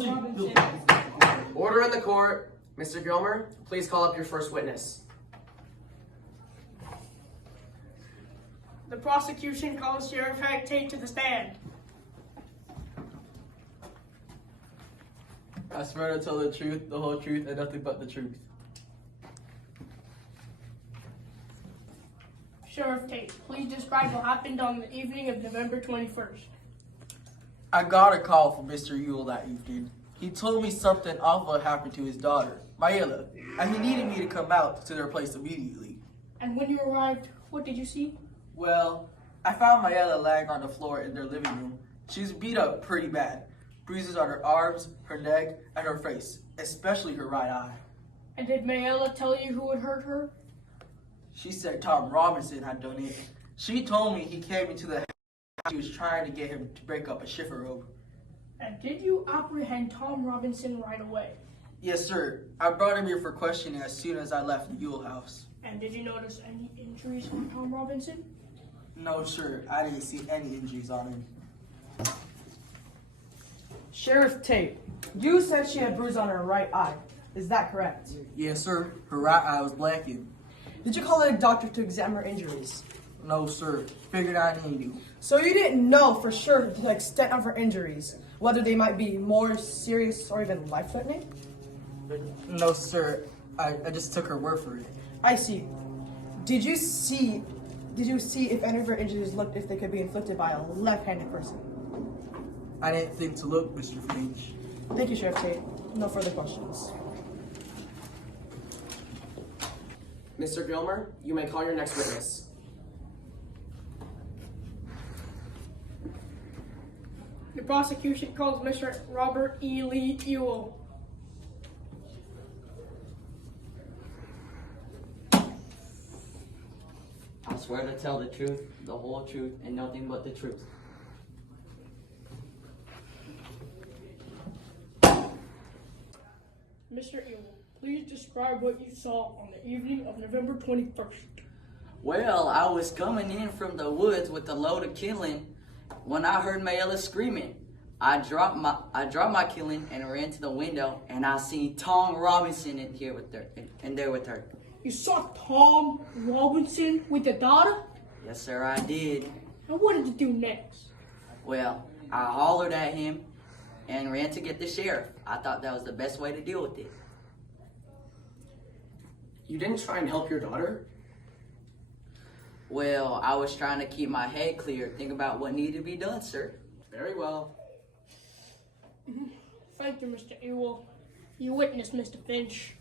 Guilty. Order in the court. Mr. Gilmer, please call up your first witness. The prosecution calls Sheriff Tate to the stand. I swear to tell the truth, the whole truth, and nothing but the truth. Sheriff Tate, please describe what happened on the evening of November 21st. I got a call from Mr. Ewell that evening. He told me something awful had happened to his daughter, Mayela, and he needed me to come out to their place immediately. And when you arrived, what did you see? Well, I found Mayela laying on the floor in their living room. She's beat up pretty bad. Bruises on her arms, her neck, and her face, especially her right eye. And did Mayela tell you who had hurt her? She said Tom Robinson had done it. She told me he came into the house. She was trying to get him to break up a shiffer robe. And did you apprehend Tom Robinson right away? Yes, sir. I brought him here for questioning as soon as I left the Ewell house. And did you notice any injuries on Tom Robinson? No, sir. I didn't see any injuries on him. Sheriff Tate, you said she had bruises on her right eye. Is that correct? Yes, sir. Her right eye was blackened. Did you call in a doctor to examine her injuries? No, sir. Figured I needed to. So you didn't know for sure the extent of her injuries, whether they might be more serious or even life-threatening? No, sir. I just took her word for it. I see. Did you see if any of her injuries looked if they could be inflicted by a left-handed person? I didn't think to look, Mr. Finch. Thank you, Sheriff Tate. No further questions. Mr. Gilmer, you may call your next witness. The prosecution calls Mr. Robert E. Lee Ewell. I swear to tell the truth, the whole truth, and nothing but the truth. Mr. Ewell, please describe what you saw on the evening of November 21st. Well, I was coming in from the woods with a load of killing when I heard Mayella screaming. I dropped my killing and ran to the window, and I seen Tom Robinson in there with her. You saw Tom Robinson with the daughter? Yes, sir, I did. And what did you do next? Well, I hollered at him and ran to get the sheriff. I thought that was the best way to deal with it. You didn't try and help your daughter? Well, I was trying to keep my head clear, think about what needed to be done, sir. Very well. Thank you, Mr. Ewell. You witnessed Mr. Finch.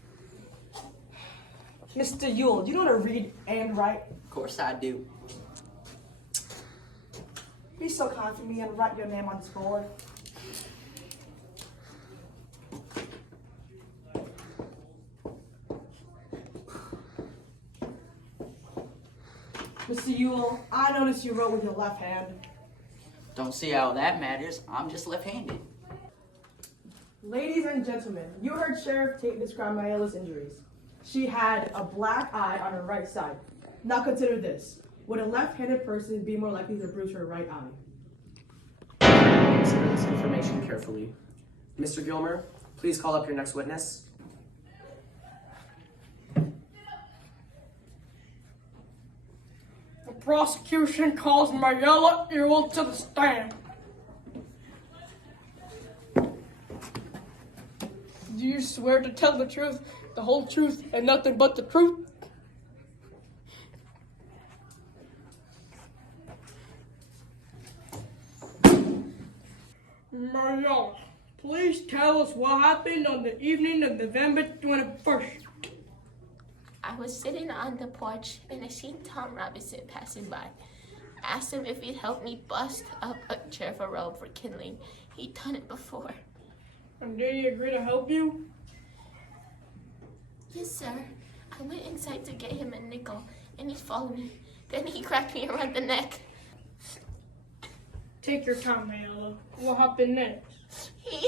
Mr. Ewell, do you know how to read and write? Of course I do. Be so kind for me and write your name on this board. Mr. Ewell, I noticed you wrote with your left hand. Don't see how that matters. I'm just left-handed. Ladies and gentlemen, you heard Sheriff Tate describe Mayella's injuries. She had a black eye on her right side. Now consider this. Would a left-handed person be more likely to bruise her right eye? Consider this information carefully. Mr. Gilmer, please call up your next witness. The prosecution calls Mayella Ewell to the stand. Do you swear to tell the truth, the whole truth, and nothing but the truth? Mayella, please tell us what happened on the evening of November 21st. I was sitting on the porch and I seen Tom Robinson passing by. I asked him if he'd help me bust up a chair for robe for kindling. He'd done it before. And did he agree to help you? Yes, sir. I went inside to get him a nickel and he followed me. Then he cracked me around the neck. Take your time, Mayella. What happened next? He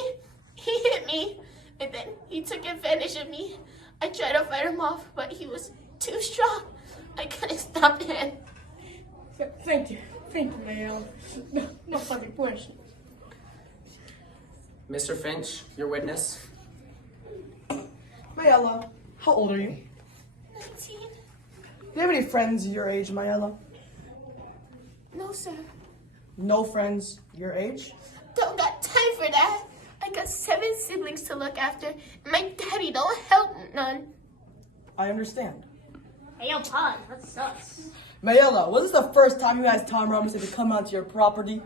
hit me and then he took advantage of me. I tried to fight him off, but he was too strong. I couldn't stop him. Thank you, Mayella. No further questions. Mr. Finch, your witness. Mayella, how old are you? 19. Do you have any friends your age, Mayella? No, sir. No friends your age? Don't got time for that. I got 7 siblings to look after. And my daddy don't help none. I understand. Hey, yo, Pod, what's sus? Mayella, was this the first time you asked Tom Robinson to come onto your property?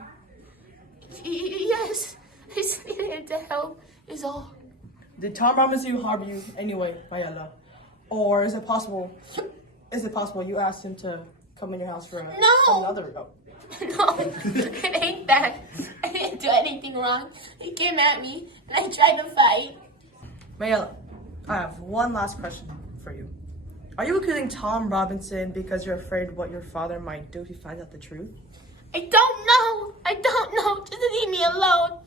Yes. I just needed him to help is all. Did Tom Robinson harm you anyway, Mayella? Or is it possible you asked him to come in your house for No! another? Oh. No, it ain't that. I didn't do anything wrong. He came at me and I tried to fight. Mayella, I have one last question for you. Are you accusing Tom Robinson because you're afraid what your father might do if he finds out the truth? I don't know. I don't know. Just leave me alone.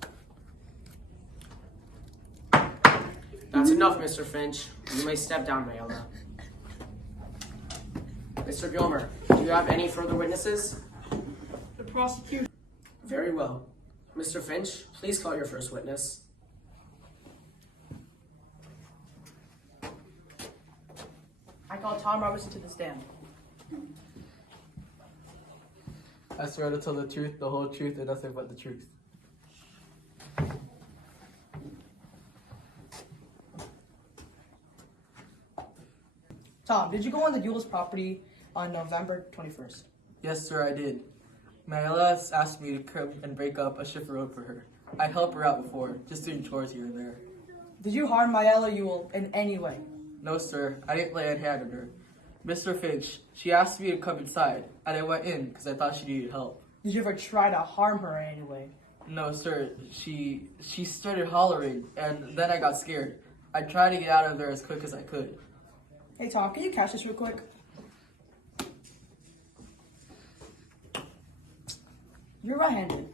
That's enough, Mr. Finch. You may step down, Mayella. Mr. Gilmer, do you have any further witnesses? The prosecution. Very well. Mr. Finch, please call your first witness. I call Tom Robinson to the stand. I swear to tell the truth, the whole truth, and nothing but the truth. Tom, did you go on the Yule's property on November 21st? Yes, sir, I did. Mayella asked me to come and break up a shift road for her. I'd helped her out before, just doing chores here and there. Did you harm Mayella Yule in any way? No, sir, I didn't lay a hand on her. Mr. Finch, she asked me to come inside, and I went in because I thought she needed help. Did you ever try to harm her in any way? No, sir, she started hollering, and then I got scared. I tried to get out of there as quick as I could. Hey Tom, can you catch this real quick? You're right-handed.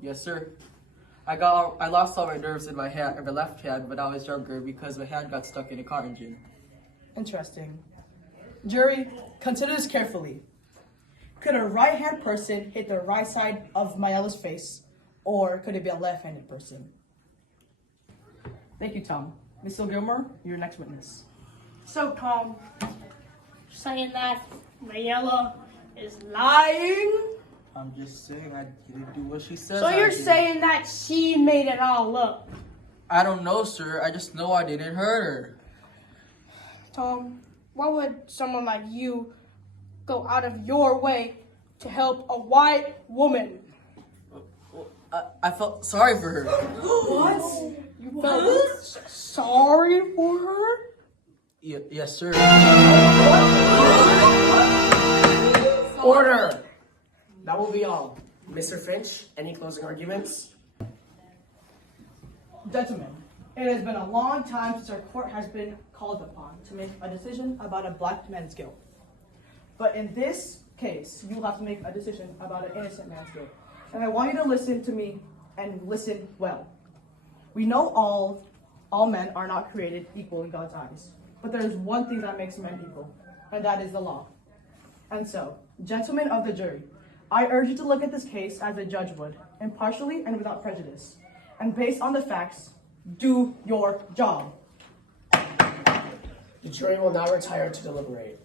Yes, sir. I lost all my nerves in my hand, in my left hand when I was younger because my hand got stuck in a car engine. Interesting. Jury, consider this carefully. Could a right-hand person hit the right side of Mayella's face, or could it be a left-handed person? Thank you, Tom. Mr. Gilmer, your next witness. So, Tom, saying that Mayella is lying? I'm just saying I didn't do what she says. So I you're did. saying that she made it all up? I don't know, sir. I just know I didn't hurt her. Tom, why would someone like you go out of your way to help a white woman? I felt sorry for her. What? You felt sorry for her? Yes, sir. Order! That will be all. Mr. Finch, any closing arguments? Gentlemen, it has been a long time since our court has been called upon to make a decision about a black man's guilt. But in this case, you will have to make a decision about an innocent man's guilt. And I want you to listen to me and listen well. We know all men are not created equal in God's eyes. But there is one thing that makes men equal, and that is the law. And so, gentlemen of the jury, I urge you to look at this case as a judge would, impartially and without prejudice. And based on the facts, do your job. The jury will now retire to deliberate.